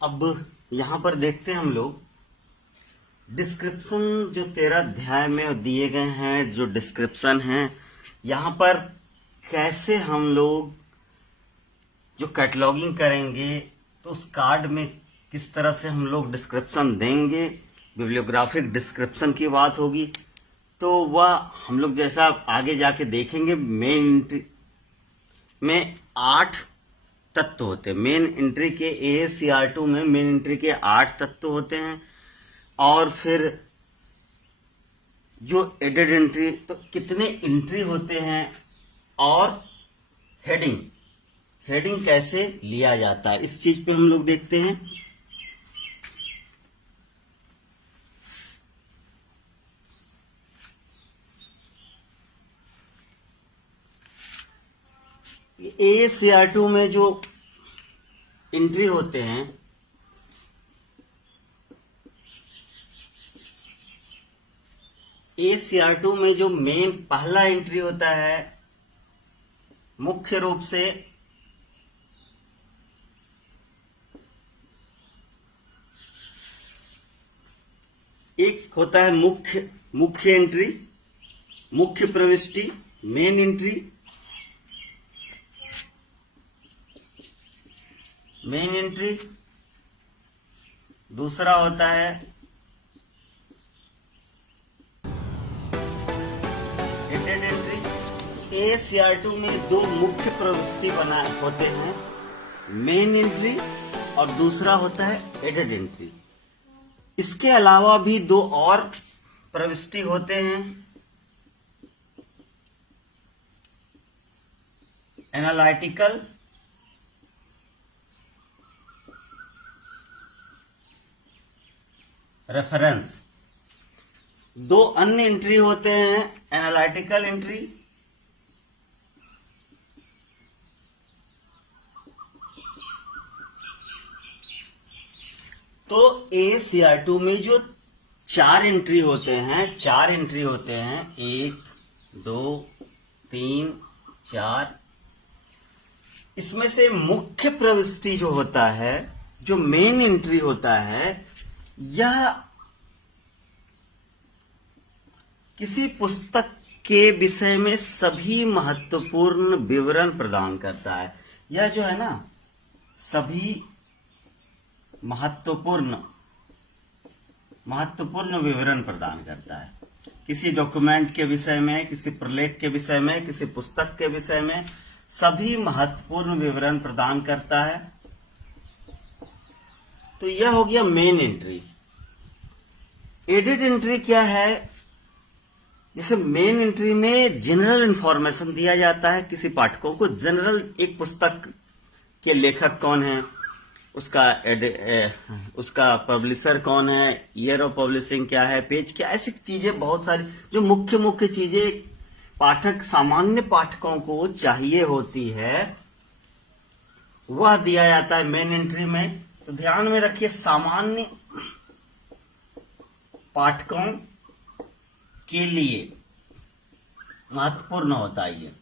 अब यहाँ पर देखते हैं हम लोग डिस्क्रिप्शन जो 13 अध्याय में दिए गए हैं, जो डिस्क्रिप्शन है यहाँ पर कैसे हम लोग जो कैटलॉगिंग करेंगे तो उस कार्ड में किस तरह से हम लोग डिस्क्रिप्शन देंगे, बिब्लियोग्राफिक डिस्क्रिप्शन की बात होगी। तो वह हम लोग जैसा आगे जाके देखेंगे। मेन एंट्री में 8 तत्व होते हैं। मेन एंट्री के ASCR2 में मेन एंट्री के 8 तत्व होते हैं। और फिर जो एडेड एंट्री, तो कितने एंट्री होते हैं, और हेडिंग कैसे लिया जाता है, इस चीज पे हम लोग देखते हैं। ASCR2 में जो एंट्री होते हैं, ASCR2 में जो मेन पहला एंट्री होता है, मुख्य रूप से एक होता है मुख्य एंट्री, मुख्य प्रविष्टि, मेन एंट्री। दूसरा होता है एडेड एंट्री। ASCR2 में 2 मुख्य प्रविष्टि होते हैं, मेन एंट्री और दूसरा होता है एडेड एंट्री। इसके अलावा भी 2 और प्रविष्टि होते हैं, एनालिटिकल रेफरेंस। 2 अन्य एंट्री होते हैं, एनालिटिकल एंट्री तो ASCR2 में जो 4 एंट्री होते हैं, 1 2 3 4, इसमें से मुख्य प्रविष्टि जो होता है, जो मेन एंट्री होता है, यह किसी पुस्तक के विषय में सभी महत्वपूर्ण विवरण प्रदान करता है। यह जो है ना, सभी महत्वपूर्ण विवरण प्रदान करता है। किसी डॉक्यूमेंट के विषय में, किसी प्रलेख के विषय में, किसी पुस्तक के विषय में सभी महत्वपूर्ण विवरण प्रदान करता है। तो यह हो गया मेन एंट्री। एडेड एंट्री क्या है? जैसे मेन एंट्री में जनरल इंफॉर्मेशन दिया जाता है किसी पाठकों को। जनरल, एक पुस्तक के लेखक कौन है, उसका पब्लिशर कौन है, ईयर ऑफ पब्लिशिंग क्या है, पेज क्या, ऐसी चीजें बहुत सारी जो मुख्य चीजें सामान्य पाठकों को चाहिए होती है, वह दिया जाता है मेन एंट्री में। तो ध्यान में रखिए, सामान्य पाठकों के लिए महत्वपूर्ण होता है ये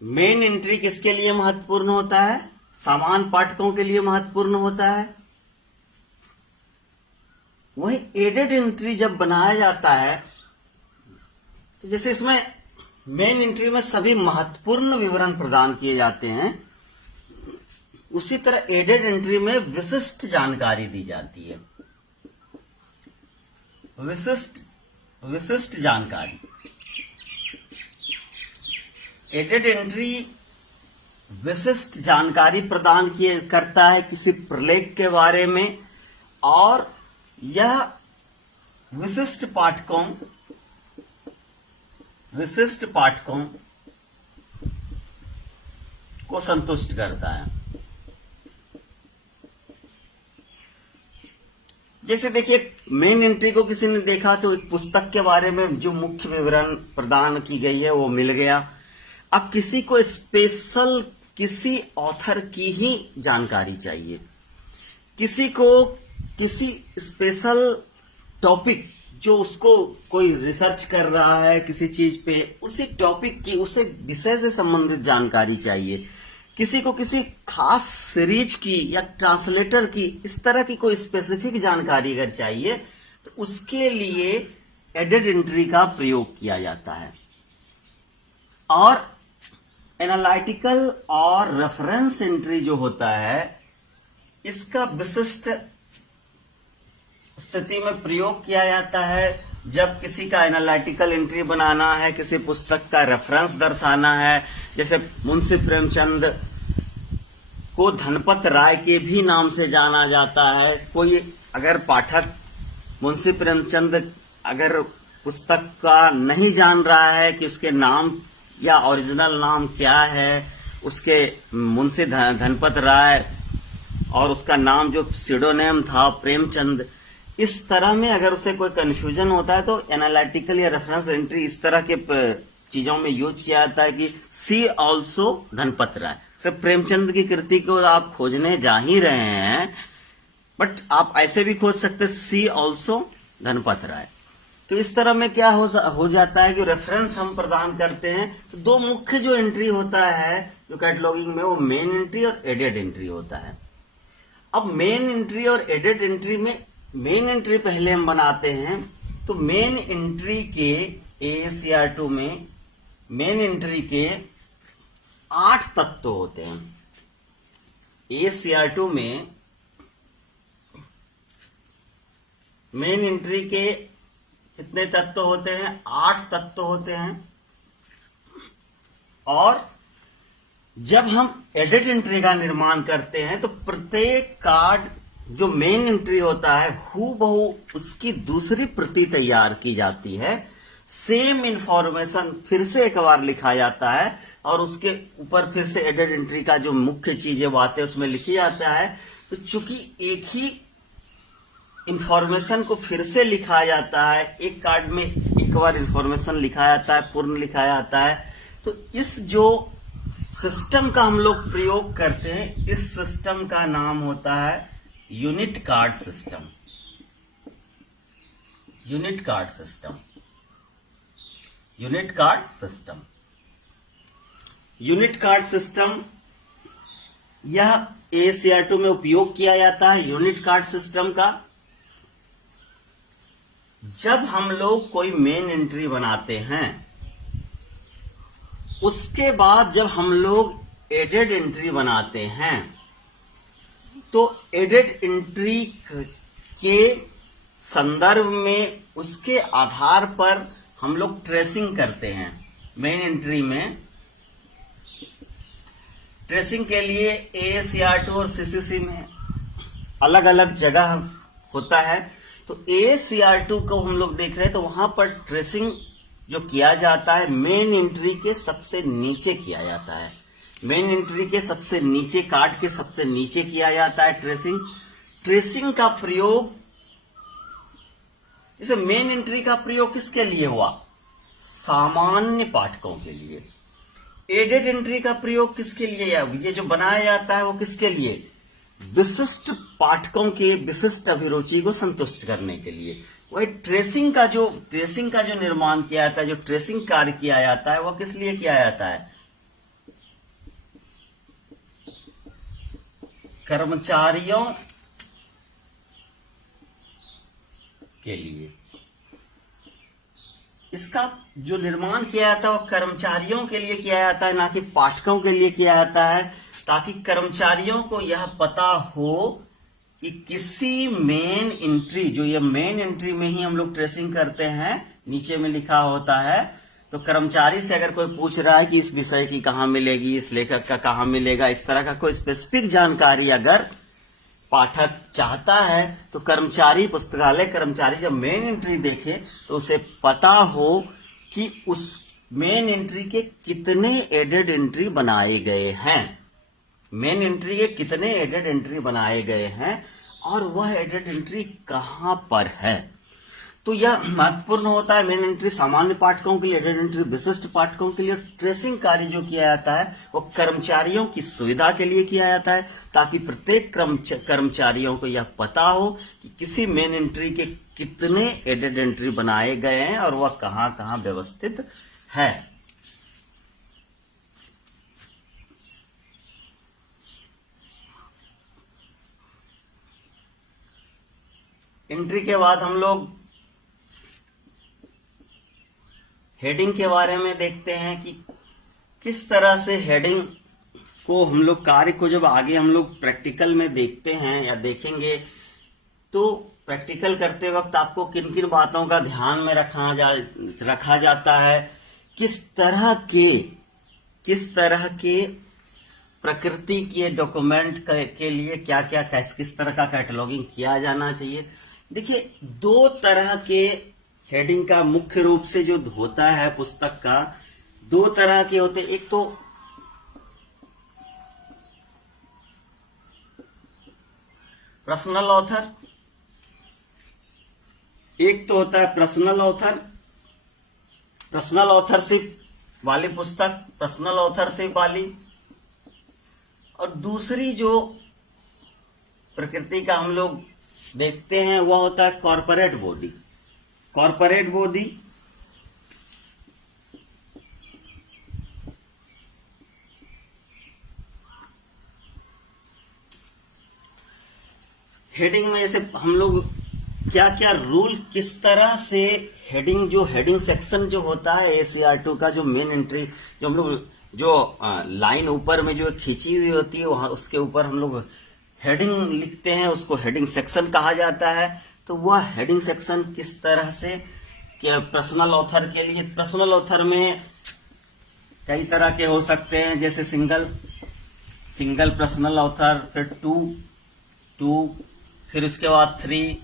मेन एंट्री। किसके लिए महत्वपूर्ण होता है? सामान्य पाठकों के लिए महत्वपूर्ण होता है। वही एडेड एंट्री जब बनाया जाता है, तो जैसे इसमें मेन एंट्री में सभी महत्वपूर्ण विवरण प्रदान किए जाते हैं, उसी तरह एडेड एंट्री में विशिष्ट जानकारी दी जाती है। विशिष्ट जानकारी। एडेड एंट्री विशिष्ट जानकारी प्रदान करता है किसी प्रलेख के बारे में, और यह विशिष्ट पाठकों को संतुष्ट करता है। जैसे देखिए, मेन एंट्री को किसी ने देखा तो एक पुस्तक के बारे में जो मुख्य विवरण प्रदान की गई है वो मिल गया। अब किसी को स्पेशल किसी ऑथर की ही जानकारी चाहिए, किसी को किसी स्पेशल टॉपिक जो उसको कोई रिसर्च कर रहा है किसी चीज पे, उसी टॉपिक की, उसे विषय से संबंधित जानकारी चाहिए। किसी को किसी खास सीरीज की या ट्रांसलेटर की इस तरह की कोई स्पेसिफिक जानकारी अगर चाहिए तो उसके लिए एडेड एंट्री का प्रयोग किया जाता है। और एनालिटिकल और रेफरेंस एंट्री जो होता है इसका विशिष्ट स्थिति में प्रयोग किया जाता है जब किसी का एनालिटिकल एंट्री बनाना है, किसी पुस्तक का रेफरेंस दर्शाना है। जैसे मुंशी प्रेमचंद को धनपत राय के भी नाम से जाना जाता है। कोई अगर पाठक मुंशी प्रेमचंद अगर पुस्तक का नहीं जान रहा है कि उसके नाम या ओरिजिनल नाम क्या है, उसके मुंशी धनपत राय और उसका नाम जो सिडोनेम था प्रेमचंद, इस तरह में अगर उसे कोई कंफ्यूजन होता है तो एनालिटिकल या रेफरेंस एंट्री इस तरह के चीजों में यूज किया जाता है कि सी ऑल्सो धनपत राय। सिर्फ प्रेमचंद की कृति को आप खोजने जा ही रहे हैं, बट आप ऐसे भी खोज सकते सी ऑल्सो धनपत राय। तो इस तरह में क्या हो जाता है कि रेफरेंस हम प्रदान करते हैं। तो दो मुख्य जो एंट्री होता है जो कैटलॉगिंग में, वो मेन एंट्री और एडेड एंट्री होता है। अब मेन एंट्री और एडेड एंट्री में मेन एंट्री पहले हम बनाते हैं। तो मेन एंट्री के AACR2 में मेन एंट्री के 8 तत्व होते हैं। AACR2 में मेन एंट्री के कितने तत्व होते हैं? 8 तत्व होते हैं। और जब हम एडेड एंट्री का निर्माण करते हैं तो प्रत्येक कार्ड जो मेन एंट्री होता है हूबहू उसकी दूसरी प्रति तैयार की जाती है। सेम इंफॉर्मेशन फिर से एक बार लिखा जाता है और उसके ऊपर फिर से एडेड एंट्री का जो मुख्य चीजें बातें उसमें लिखी जाता है। तो चूंकि एक ही इंफॉर्मेशन को फिर से लिखा जाता है, एक कार्ड में एक बार इंफॉर्मेशन लिखा जाता है, पूर्ण लिखा जाता है, तो इस जो सिस्टम का हम लोग प्रयोग करते हैं, इस सिस्टम का नाम होता है unit card system. Unit card system, unit card system, unit card system यह AACR2 में उपयोग किया जाता है। यूनिट कार्ड सिस्टम का जब हम लोग कोई मेन एंट्री बनाते हैं, उसके बाद जब हम लोग एडेड एंट्री बनाते हैं तो एडेड एंट्री के संदर्भ में उसके आधार पर हम लोग ट्रेसिंग करते हैं। मेन एंट्री में ट्रेसिंग के लिए AACR2 और CCC में अलग अलग जगह होता है। तो AACR2 को हम लोग देख रहे हैं तो वहां पर ट्रेसिंग जो किया जाता है मेन एंट्री के सबसे नीचे किया जाता है। मेन एंट्री के सबसे नीचे, कार्ड के सबसे नीचे किया जाता है ट्रेसिंग। ट्रेसिंग का प्रयोग, जैसे मेन एंट्री का प्रयोग किसके लिए हुआ? सामान्य पाठकों के लिए। एडेड एंट्री का प्रयोग किसके लिए है? ये जो बनाया जाता है वो किसके लिए? विशिष्ट पाठकों के विशिष्ट अभिरुचि को संतुष्ट करने के लिए। वही ट्रेसिंग का जो निर्माण किया जाता है, जो ट्रेसिंग कार्य किया जाता है, वो किस लिए किया जाता है? कर्मचारियों के लिए। इसका जो निर्माण किया जाता है वो कर्मचारियों के लिए किया जाता है, ना कि पाठकों के लिए किया जाता है, ताकि कर्मचारियों को यह पता हो कि किसी मेन एंट्री, जो ये मेन एंट्री में ही हम लोग ट्रेसिंग करते हैं, नीचे में लिखा होता है। तो कर्मचारी से अगर कोई पूछ रहा है कि इस विषय की कहाँ मिलेगी, इस लेखक का कहाँ मिलेगा, इस तरह का कोई स्पेसिफिक जानकारी अगर पाठक चाहता है तो कर्मचारी, पुस्तकालय कर्मचारी जब मेन एंट्री देखे तो उसे पता हो कि उस मेन एंट्री के कितने एडेड एंट्री बनाए गए हैं, मेन एंट्री के कितने एडेड एंट्री बनाए गए हैं और वह एडेड एंट्री कहां पर है। तो यह महत्वपूर्ण होता है। मेन एंट्री सामान्य पाठकों के लिए, एडेड एंट्री विशिष्ट पाठकों के लिए। ट्रेसिंग कार्य जो किया जाता है वो कर्मचारियों की सुविधा के लिए किया जाता है, ताकि प्रत्येक कर्मचारियों को यह पता हो कि किसी मेन एंट्री के कितने एडेड एंट्री बनाए गए हैं और वह कहां कहां व्यवस्थित है। एंट्री के बाद हम लोग हेडिंग के बारे में देखते हैं कि किस तरह से हेडिंग को हम लोग कार्य को जब आगे हम लोग प्रैक्टिकल में देखते हैं या देखेंगे तो प्रैक्टिकल करते वक्त आपको किन किन बातों का ध्यान में रखा जाता है, किस तरह के प्रकृति के डॉक्यूमेंट के लिए क्या क्या किस तरह का कैटलॉगिंग किया जाना चाहिए। देखिए, दो तरह के हेडिंग का मुख्य रूप से जो होता है पुस्तक का, दो तरह के होते। एक तो पर्सनल ऑथर, एक तो होता है पर्सनल ऑथरशिप वाली पुस्तक, पर्सनल ऑथरशिप वाली, और दूसरी जो प्रकृति का हम लोग देखते हैं वह होता है कॉर्पोरेट बॉडी। हेडिंग में जैसे हम लोग क्या क्या रूल, किस तरह से हेडिंग सेक्शन जो होता है ACR2 का, जो मेन एंट्री जो हम लोग जो लाइन ऊपर में जो खींची हुई होती है वहां उसके ऊपर हम लोग हेडिंग लिखते हैं, उसको हेडिंग सेक्शन कहा जाता है। तो वह हेडिंग सेक्शन किस तरह से पर्सनल ऑथर के लिए, पर्सनल ऑथर में कई तरह के हो सकते हैं, जैसे सिंगल पर्सनल ऑथर, फिर टू, फिर उसके बाद 3,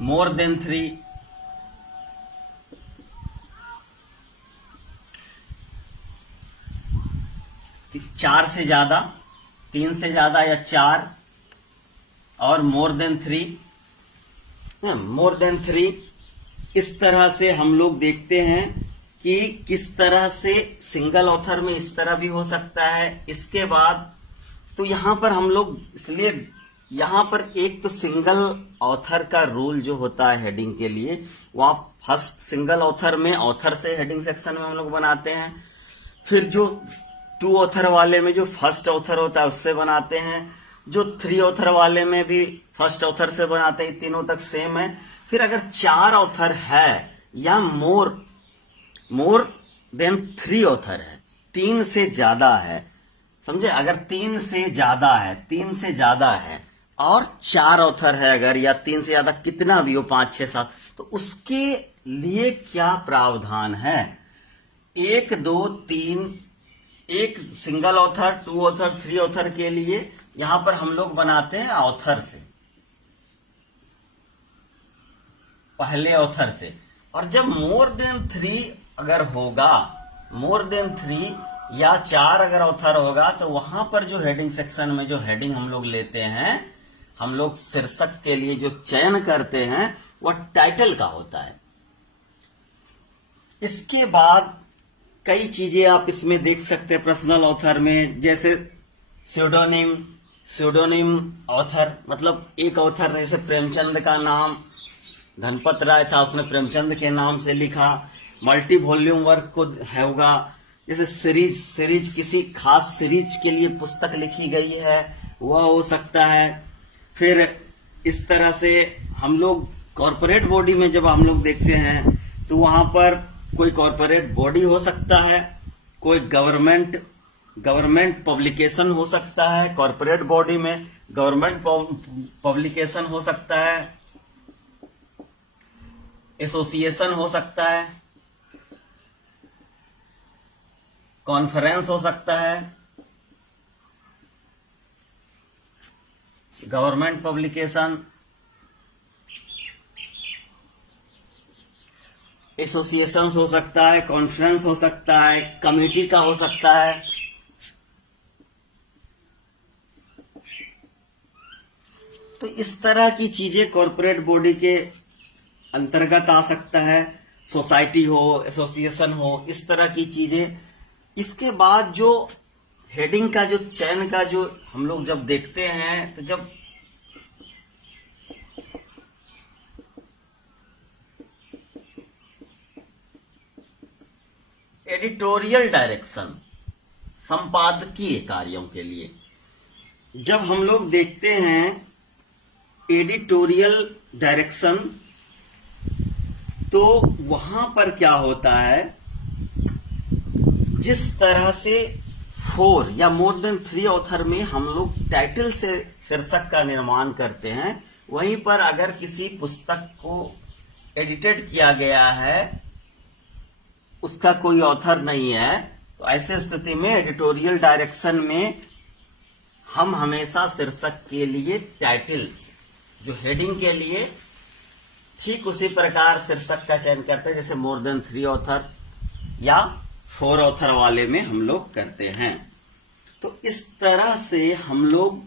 मोर देन 3, चार से ज्यादा, 3 से ज्यादा या 4, और मोर देन 3। इस तरह से हम लोग देखते हैं कि किस तरह से सिंगल ऑथर में इस तरह भी हो सकता है। इसके बाद तो यहां पर हम लोग, इसलिए यहां पर एक तो सिंगल ऑथर का रूल जो होता है हेडिंग के लिए, वहां फर्स्ट सिंगल ऑथर में ऑथर से हेडिंग सेक्शन में हम लोग बनाते हैं। फिर जो 2 ऑथर वाले में जो फर्स्ट ऑथर होता है उससे बनाते हैं, जो 3 ऑथर वाले में भी फर्स्ट ऑथर से बनाते हैं। तीनों तक सेम है। फिर अगर 4 ऑथर है या मोर देन 3 ऑथर है, 3 से ज्यादा है, समझे, अगर 3 से ज्यादा है और 4 ऑथर है अगर, या 3 से ज्यादा कितना भी हो, 5, 6, 7, तो उसके लिए क्या प्रावधान है। 1, 2, 3, एक सिंगल ऑथर, 2 ऑथर, 3 ऑथर के लिए यहां पर हम लोग बनाते हैं ऑथर से, पहले ऑथर से। और जब मोर देन 3 अगर होगा, मोर देन 3 या 4 अगर ऑथर होगा, तो वहां पर जो हेडिंग सेक्शन में जो हेडिंग हम लोग लेते हैं, हम लोग शीर्षक के लिए जो चयन करते हैं वह टाइटल का होता है। इसके बाद कई चीजें आप इसमें देख सकते हैं पर्सनल ऑथर में, जैसे स्यूडोनिम ऑथर, मतलब एक ऑथर, जैसे प्रेमचंद का नाम धनपत राय था, उसने प्रेमचंद के नाम से लिखा। मल्टी वॉल्यूम वर्क को होगा, जैसे सीरीज किसी खास सीरीज के लिए पुस्तक लिखी गई है, वह हो सकता है। फिर इस तरह से हम लोग कॉर्पोरेट बॉडी में जब हम लोग देखते हैं तो वहां पर कोई कॉर्पोरेट बॉडी हो सकता है, कोई गवर्नमेंट पब्लिकेशन हो सकता है, कॉर्पोरेट बॉडी में गवर्नमेंट पब्लिकेशन हो सकता है, एसोसिएशन हो सकता है, कॉन्फ्रेंस हो सकता है, गवर्नमेंट पब्लिकेशन, एसोसिएशन हो सकता है, कॉन्फ्रेंस हो सकता है, कमेटी का हो सकता है। तो इस तरह की चीजें कॉर्पोरेट बॉडी के अंतर्गत आ सकता है, सोसाइटी हो, एसोसिएशन हो, इस तरह की चीजें। इसके बाद जो हेडिंग का जो चयन का जो हम लोग जब देखते हैं, तो जब एडिटोरियल डायरेक्शन, संपादकीय कार्यों के लिए जब हम लोग देखते हैं एडिटोरियल डायरेक्शन, तो वहां पर क्या होता है, जिस तरह से 4 या मोर देन 3 ऑथर में हम लोग टाइटल से शीर्षक का निर्माण करते हैं, वहीं पर अगर किसी पुस्तक को एडिटेड किया गया है, उसका कोई ऑथर नहीं है, तो ऐसे स्थिति में एडिटोरियल डायरेक्शन में हम हमेशा शीर्षक के लिए टाइटल्स, जो हेडिंग के लिए ठीक उसी प्रकार शीर्षक का चयन करते हैं, जैसे मोर देन 3 ऑथर या 4 ऑथर वाले में हम लोग करते हैं। तो इस तरह से हम लोग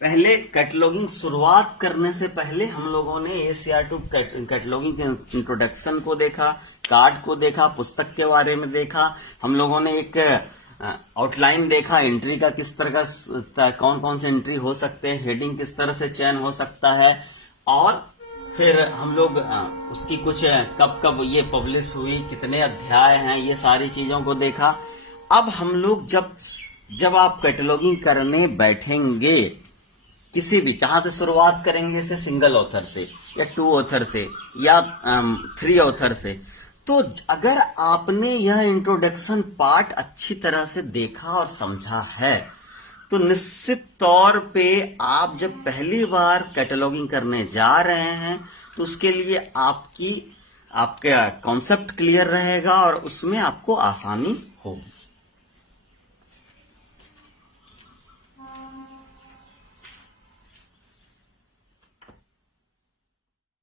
पहले कैटलॉगिंग शुरुआत करने से पहले हम लोगों ने ACR2 कैटलॉगिंग के इंट्रोडक्शन को देखा, कार्ड को देखा, पुस्तक के बारे में देखा, हम लोगों ने एक आउटलाइन देखा, एंट्री का किस तरह का, कौन कौन से एंट्री हो सकते हैं, हेडिंग किस तरह से चयन हो सकता है, और फिर हम लोग उसकी कुछ कब कब ये पब्लिश हुई, कितने अध्याय हैं, ये सारी चीजों को देखा। अब हम लोग जब आप कैटलॉगिंग करने बैठेंगे, किसी भी जहां से शुरुआत करेंगे, जैसे सिंगल ऑथर से या 2 ऑथर से या 3 ऑथर से, तो अगर आपने यह इंट्रोडक्शन पार्ट अच्छी तरह से देखा और समझा है, तो निश्चित तौर पे आप जब पहली बार कैटलॉगिंग करने जा रहे हैं, तो उसके लिए आपका कॉन्सेप्ट क्लियर रहेगा और उसमें आपको आसानी होगी।